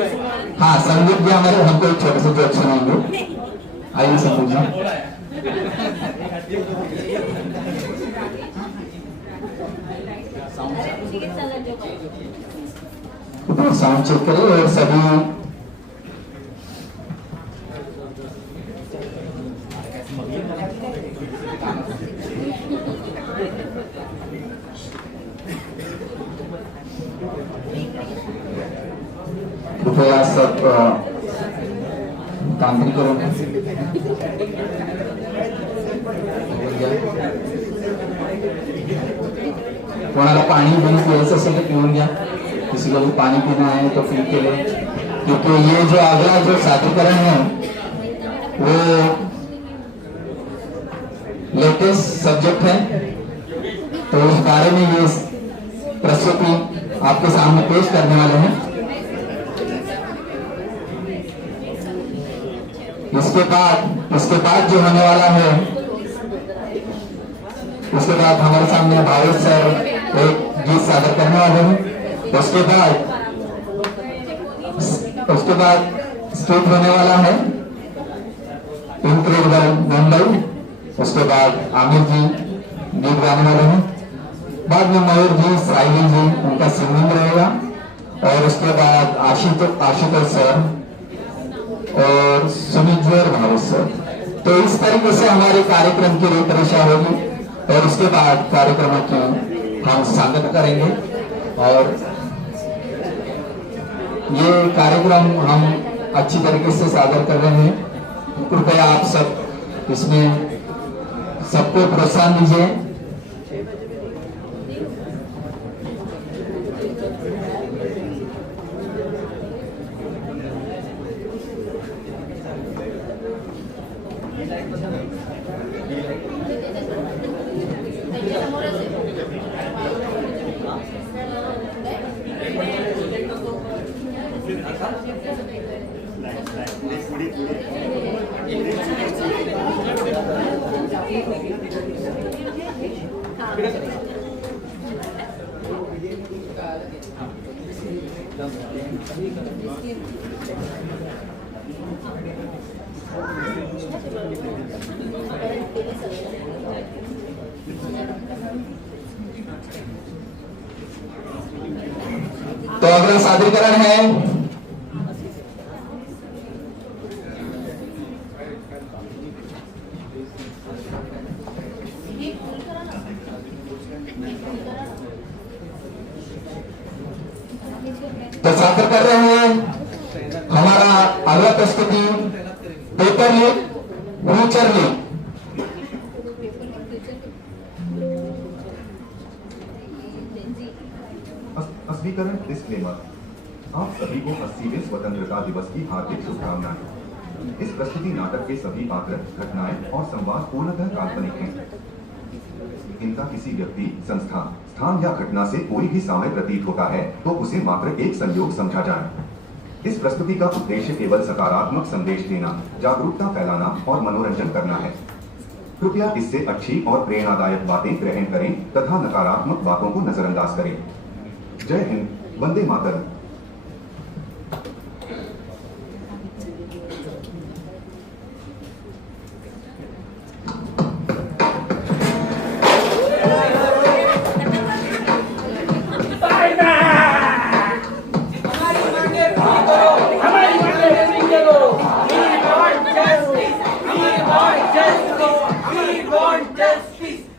हाँ, संदीप जी हमारे हमको एक छोटे से जोक सुनाएंगे। आइए संदीप जी। साउंड चेक करें और सभी कृपया सब तांत्रिक कोणाला पाणी बिनी प्यायचं असेल तर पिऊन घ्या, किसी को भी पानी पीना है तो पी के ले, क्योंकि ये जो अगला जो साथीकरण है वो लेटेस्ट सब्जेक्ट है, तो उस बारे में ये प्रस्तुति आपके सामने पेश करने वाले हैं। इसके बाद जो होने वाला है, उसके बाद हमारे सामने भावेश सर एक गीत सादर करने वाले हैं। उसके बाद स्टेज होने वाला है इनक्रेडिबल मुंबई। उसके बाद आमिर जी गीत गाने वाले हैं। बाद में मयूर जी, साहिल जी, उनका सिंगिंग रहेगा। और उसके बाद आशुतोष सर और सुमित जी और भावेश सर। तो इस तरीके से हमारे कार्यक्रम की रूपरेखा होगी और उसके बाद कार्यक्रम की हम स्वागत करेंगे। और ये कार्यक्रम हम अच्छी तरीके से सादर कर रहे हैं। कृपया आप सब इसमें सबको प्रोत्साहन दीजिए। तो अगला सादरीकरण है तो सादर कर रहे हैं हमारा अगला प्रस्तुति पेपर लीक, फ्यूचर लीक। स्पीकरण डिस्क्लेमर। आप सभी को 80वें स्वतंत्रता दिवस की हार्दिक शुभकामनाएं। इस प्रस्तुति नाटक के सभी पात्र, घटनाएं और संवाद पूर्णतः काल्पनिक हैं। इनका किसी व्यक्ति, संस्था, स्थान या घटना से कोई भी सामय प्रतीत होता है तो उसे मात्र एक संयोग समझा जाए। इस प्रस्तुति का उद्देश्य केवल सकारात्मक संदेश देना, जागरूकता फैलाना और मनोरंजन करना है। कृपया इससे अच्छी और प्रेरणादायक बातें ग्रहण करें तथा नकारात्मक बातों को नजरअंदाज करें। जय Hind, Vande Mataram.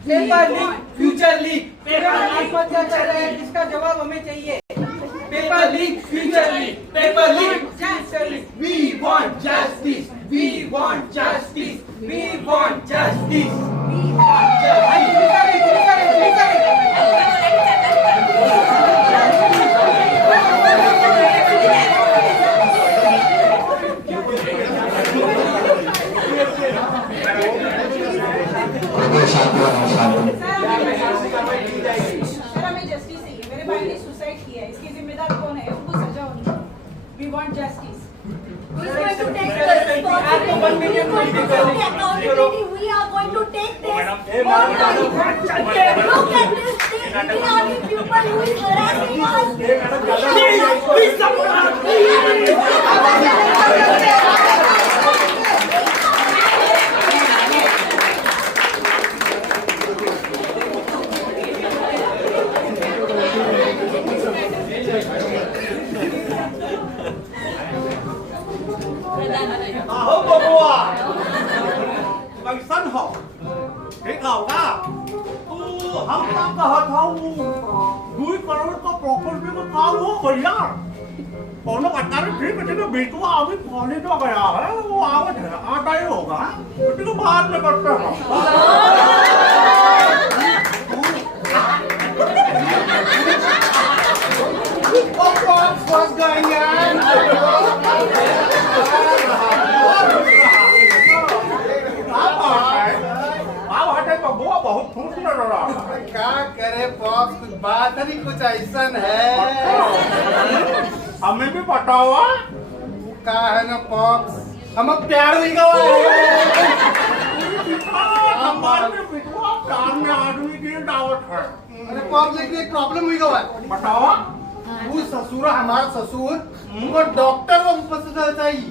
Paper leak, future leak, आत्महत्या कर रहे हैं, इसका जवाब हमें चाहिए। Paper leak, future leak, paper leak, future leak. We want justice, we want justice, we want justice, we want justice. Who is going to take the responsibility? Who is going to take accountability? We are going to take this. Look at this thing. We are the people who is harassing us. Please, please, आहो बबुआ कैसन हो ठीक हो का तू हम क्या कहा था वो 2 करोड़ का प्रॉपर्टी का काम हो भैया कौन बता रहे ठीक है ठीक है बेटुआ अभी कॉलेज में गया है वो आवत है आता ही होगा ठीक है बाद में करते बहुत खुश लग रहा है क्या करे बॉस कुछ बात नहीं कुछ ऐसा है हमें भी बताओ का है ना पॉप्स हम अब प्यार हुई गवा आदमी की दावत है अरे पॉप्स लेकिन एक प्रॉब्लम हुई गवा बताओ वो ससुर हमारा ससुर वो डॉक्टर को उपस्थित चाहिए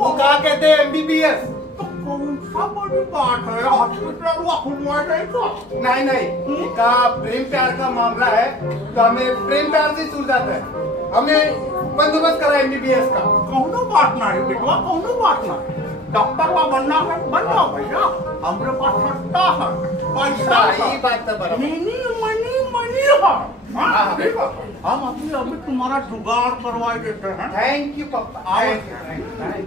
वो क्या कहते हैं MBBS तो कौन सा बड़ी बात है हॉस्पिटल वो खुलवा देगा नहीं नहीं का प्रेम प्यार का मामला है तो हमें प्रेम प्यार से सुलझाता है हमें बंदोबस्त करा MBBS का कौनो बात नहीं बेटवा कौनो बात नहीं डॉक्टर हुआ बनना है बन जाओ भैया हमारे पास सस्ता है पैसा सही बात है बराबर मनी है हाँ, ठीक है हम अभी तुम्हारा जुगाड़ करवा देते हैं थैंक यू पापा आओ। थैंक यू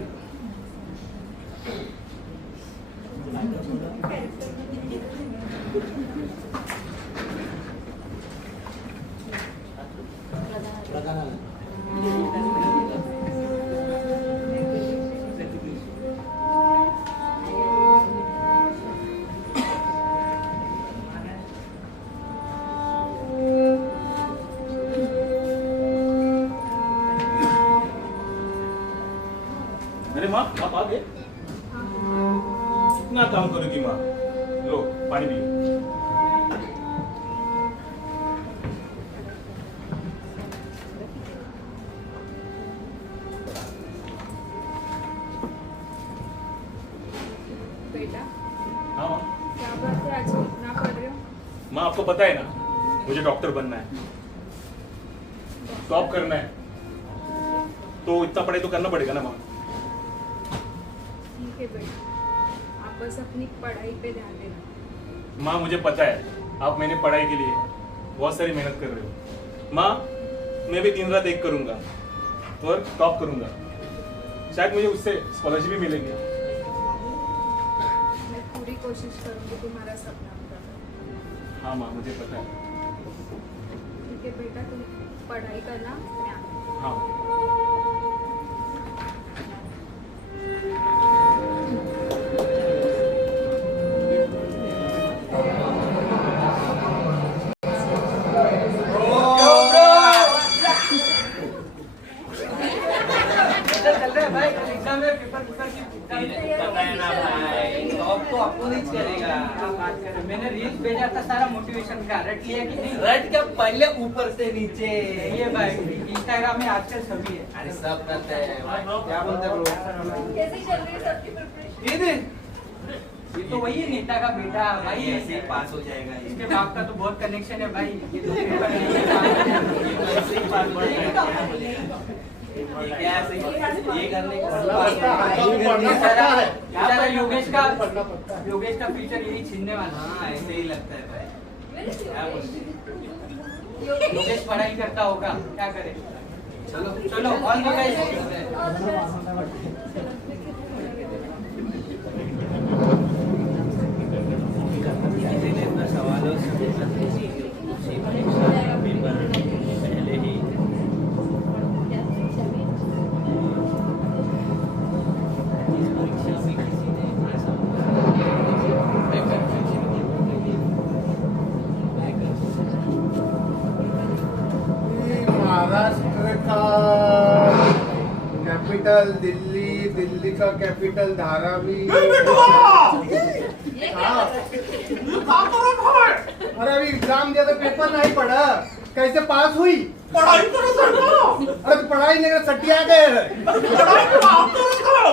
अरे माँ आप आ गए कितना काम करोगी माँ लो पानी पियो बेटा हाँ माँ क्या बात है आज इतना पढ़ रहे हो माँ आपको पता है ना मुझे डॉक्टर बनना है टॉप करना है तो इतना पढ़ाई तो करना पड़ेगा ना माँ ठीक है बेटा आप बस अपनी पढ़ाई पे ध्यान देना माँ मुझे पता है आप मैंने पढ़ाई के लिए बहुत सारी मेहनत कर रहे हो माँ मैं भी दिन रात एक करूंगा और टॉप करूंगा शायद मुझे उससे स्कॉलरशिप भी मिलेगी मैं पूरी कोशिश करूंगी तुम्हारा सपना पूरा करने हाँ माँ मुझे पता है ठीक है बेटा तुम पढ़ाई करना मैं आती हूँ। हाँ चल रहे भाई एग्जाम में पेपर की जॉब तो आपको नहीं करेगा। क्या बात कर रहे हो? मैंने रील्स भेजा था सारा मोटिवेशन का रट लिया कि नहीं रट क्या पहले ऊपर से नीचे ये भाई इंस्टाग्राम में आजकल सभी है अरे सब करते हैं भाई। क्या बोलते हैं ब्रो कैसी चल रही है सबकी प्रिपरेशन? ये तो वही है नेता का बेटा भाई ऐसे ही पास हो जाएगा ये। इसके बाप का तो बहुत कनेक्शन है भाई ये तो पेपर नहीं है। ऐसे ही पास बढ़ जाएगा। ये क्या ऐसे ही ये करने का बेचारा योगेश का फ्यूचर यही छीनने वाला हाँ ऐसे ही लगता है भाई। क्या बोलते हैं योगेश पढ़ाई करता होगा क्या करे चलो चलो ऑल द बेस्ट इतना सवालों से पेपर पहले ही परीक्षा में किसी ने ऐसा महाराष्ट्र का कैपिटल दिल्ली, दिल्ली का कैपिटल धारावी। हाँ। अरे अभी एग्जाम दिया तो पेपर नहीं पढ़ा कैसे पास हुई? पढ़ाई करो सर अरे पढ़ाई नहीं कर सटिया गए पढ़ाई करो आप करो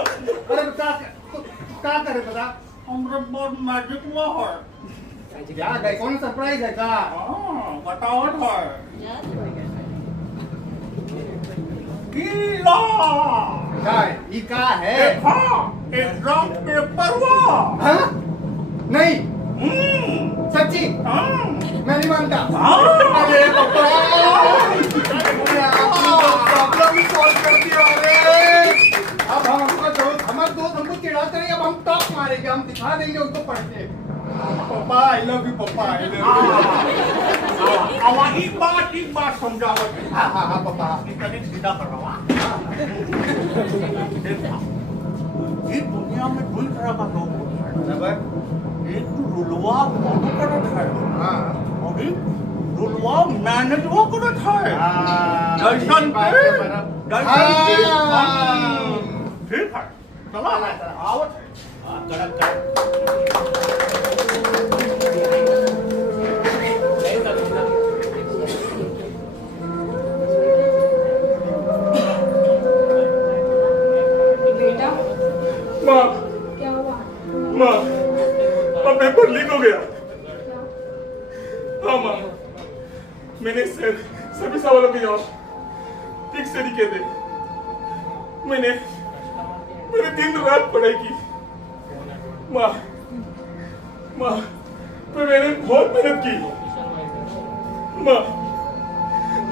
अरे क्या करे पता हमारे बहुत मैजिक हुआ है क्या गए कौन सरप्राइज है का? हाँ बताओ है गीला काय ये का है एग्जाम पेपर वो हाँ? नहीं सच्ची मैं नहीं मानता अरे पापा प्रॉब्लम ही सॉल्व कर दिया अरे अब हम हमारे दोस्त हमको चिढ़ाते नहीं अब हम टॉप मारेंगे हम दिखा देंगे उनको पढ़ के पापा आई लव यू पापा आई लव एक बात समझावत है हाँ हाँ हाँ पापा कनेक्ट सीधा कर रहा इस दुनिया में दो तरह का लोग होते हैं बराबर एक तो रुलवा फॉलो करत है हाँ और एक रुलवा मैनेजवा करत है दर्शन बात के के बराबर। दर्शन के हाँ। ठीक है चलो आवत है कड़क कड़क बेटा माँ क्या हुआ? माँ माँ पेपर लीक हो गया। हाँ माँ मैंने सभी सवालों के जवाब ठीक से लिखे थे। मैंने दिन रात पढ़ाई की। माँ माँ मैंने बहुत मेहनत की। माँ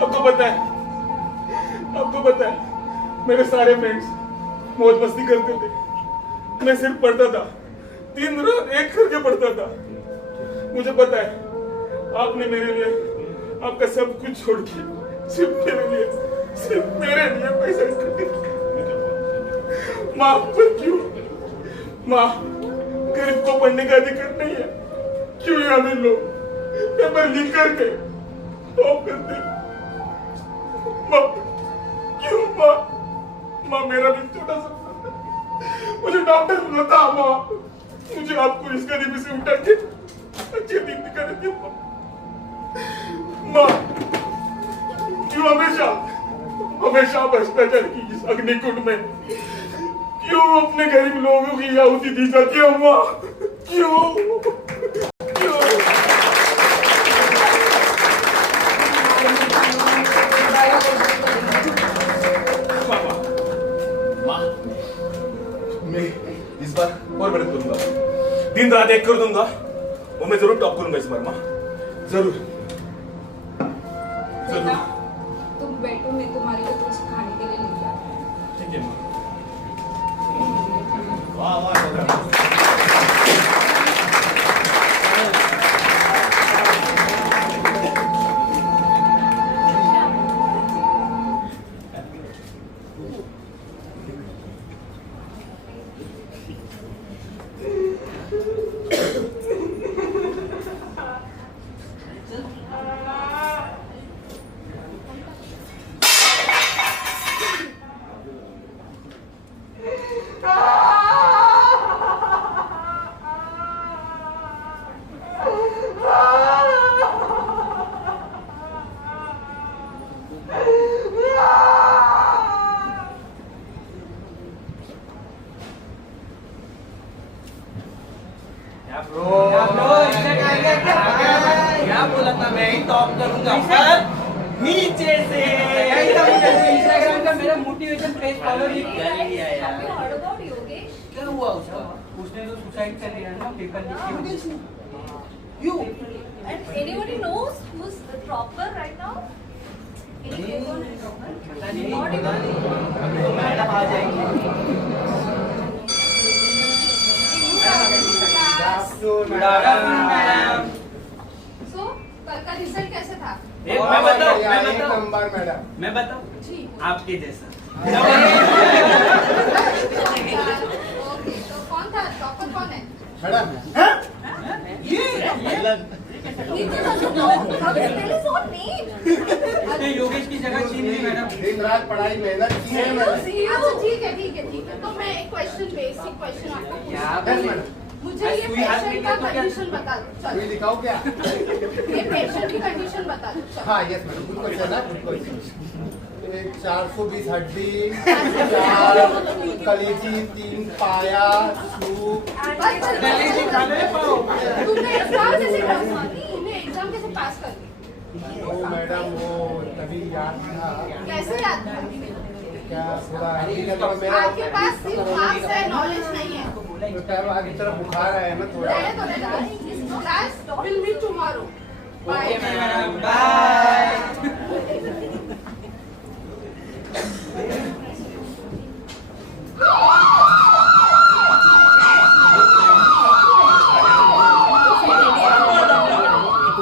आपको पता है मेरे सारे फ्रेंड्स मौज मस्ती करते थे। मैं सिर्फ पढ़ता था, दिन रात एक करके पढ़ता था। मुझे पता है आपने मेरे लिए आपका सब कुछ छोड़ के सिर्फ मेरे लिए पैसा इकट्ठे किया। माँ पर क्यों? माँ गरीब को पढ़ने का अधिकार नहीं है? क्यों ये अमीर लोग पेपर लीक करके टॉप करते? माँ क्यों? माँ मेरा भी छोटा सा मुझे डॉक्टर बोला था। माँ मुझे आपको इस गरीबी से उठा के अच्छे दिन दिखाने दे। माँ क्यों हमेशा भ्रष्टाचार की इस अग्निकुंड में क्यों अपने गरीब लोगों की आहुति दी जाती है? माँ क्यों? मैं इस बार और मेहनत करूंगा, दिन रात एक कर दूंगा वो मैं जरूर टॉप करूंगा इस बार। माँ जरूर बेटा तुम बैठो, मैं तुम्हारे लिए कुछ खाने के लिए लेके आती हूँ। ठीक है माँ। वाह वाह क्या बोला था मैं ही टॉप करूंगा पर नीचे से इंस्टाग्राम का मेरा मोटिवेशन पेज फॉलो नहीं किया। Have you heard about Yogesh? क्या हुआ उसका? उसने तो सुसाइड कर लिया ना पेपर लीक की वजह से। You And anybody knows who's the topper right now? Anyone? Not even. Madam आ जाएंगे। Good Good afternoon, madam. So, कल का रिजल्ट कैसे था? एक नंबर मैडम मैं बताऊं जी। आपके जैसा। ओके, तो कौन था टॉपर? कौन है? मैडम ये He doesn't know. How to spell his own name? उसने योगेश की जगह छीन ली मैडम। दिन रात पढ़ाई मेहनत की है मैंने अच्छा ठीक है। तो मैं एक क्वेश्चन, बेसिक क्वेश्चन आपको पूछती क्या? हूँ। Yes, madam. मुझे ये पेशेंट का कंडीशन बता दो। कोई चलो, दिखाओ क्या ये पेशेंट की कंडीशन बता दो। चलो। हाँ यस मैडम कुछ क्वेश्चन है कुछ क्वेश्चन 420 हड्डी 4 कलेजी 3 पाया सूप तुमने एग्जाम कैसे पास की? इन्हें एग्जाम कैसे पास कर दी? वो मैडम वो तभी याद था कैसे याद था? क्या थोड़ा मेरा आपके पास सिर्फ मार्क्स है, नॉलेज नहीं है। टाइम आगे तरफ बुखार आया है ना थोड़ा। रहने दो, रहने दो। This class will meet tomorrow. Bye. Okay, ma'am. Bye.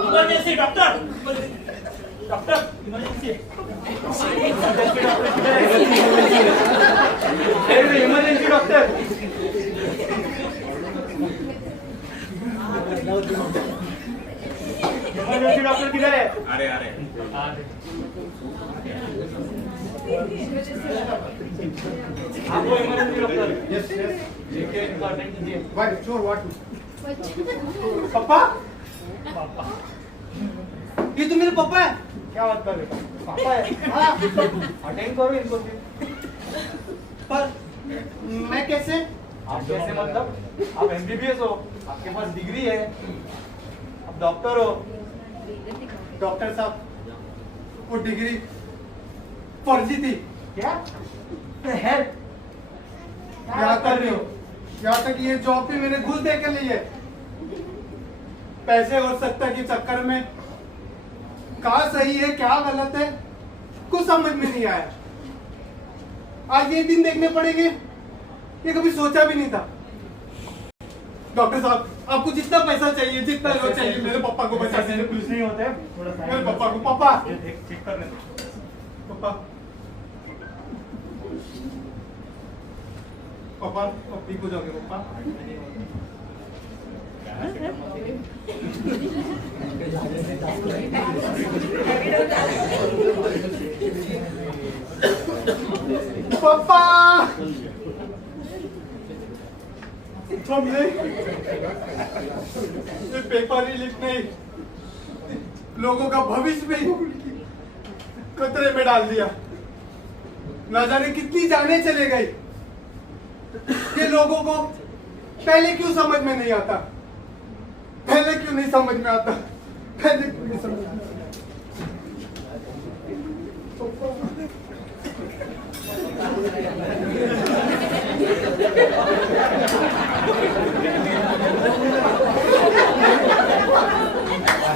Emergency doctor doctor emergency emergency doctor emergency doctor किधर है अरे अरे आपको emergency doctor yes yes GK का अटेंड कीजिए। व्हाट श्योर व्हाट पापा ये तो मेरे पापा है। क्या बात कर रहे हो? पापा है अटेंड करो इनको फिर। पर मैं कैसे? आप कैसे मतलब आप एमबीबीएस हो, आपके पास डिग्री है, आप डॉक्टर हो। डॉक्टर साहब वो डिग्री फर्जी थी। क्या है यहाँ कर रही हो, यहाँ तक ये जॉब भी मैंने घूस देकर ली है। पैसे और सत्ता के चक्कर में क्या सही है क्या गलत है कुछ समझ में नहीं आया। आज ये दिन देखने पड़ेंगे, ये कभी सोचा भी नहीं था। डॉक्टर साहब आपको जितना पैसा चाहिए जितना लो चाहिए मेरे पापा को बचा दीजिए। कुछ नहीं होता है थोड़ा मेरे पापा को पापा चेक कर लेते पापा पापा अब ठीक हो जाओगे पापा। पापा हमने ये पेपर ही लिख नहीं लोगों का भविष्य भी खतरे में डाल दिया। ना जाने कितनी जाने चले गई। ये लोगों को पहले क्यों समझ में नहीं आता, पहले क्यों नहीं समझ में आता, पहले क्यों नहीं समझ में आता?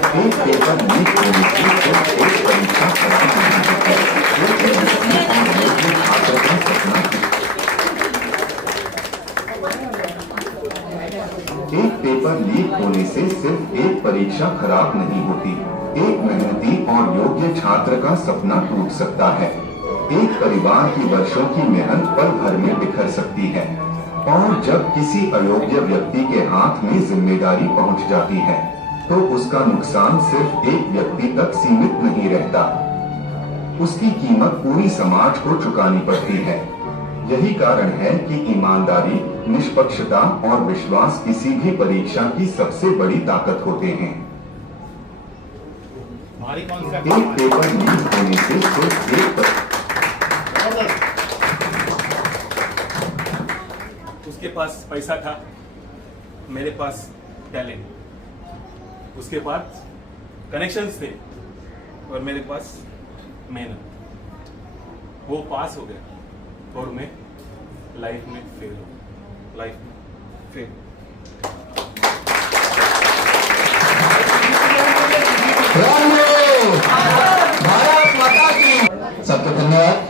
एक पेपर लीक होने से सिर्फ एक परीक्षा खराब नहीं होती। एक पेपर लीक होने से सिर्फ एक परीक्षा खराब नहीं होती, एक मेहनती और योग्य छात्र का सपना टूट सकता है। एक परिवार की वर्षों की मेहनत पल भर में बिखर सकती है और जब किसी अयोग्य व्यक्ति के हाथ में जिम्मेदारी पहुंच जाती है तो उसका नुकसान सिर्फ एक व्यक्ति तक सीमित नहीं रहता, उसकी कीमत पूरी समाज को चुकानी पड़ती है। यही कारण है कि ईमानदारी, निष्पक्षता और विश्वास किसी भी परीक्षा की सबसे बड़ी ताकत होते हैं। एक पेपर लीक होने से सिर्फ एक उसके पास पैसा था, मेरे पास टैलेंट, उसके पास कनेक्शंस थे और मेरे पास मेहनत। वो पास हो गया और मैं लाइफ में फेल हो, लाइफ में फेल। भारत माता की। सबको धन्यवाद।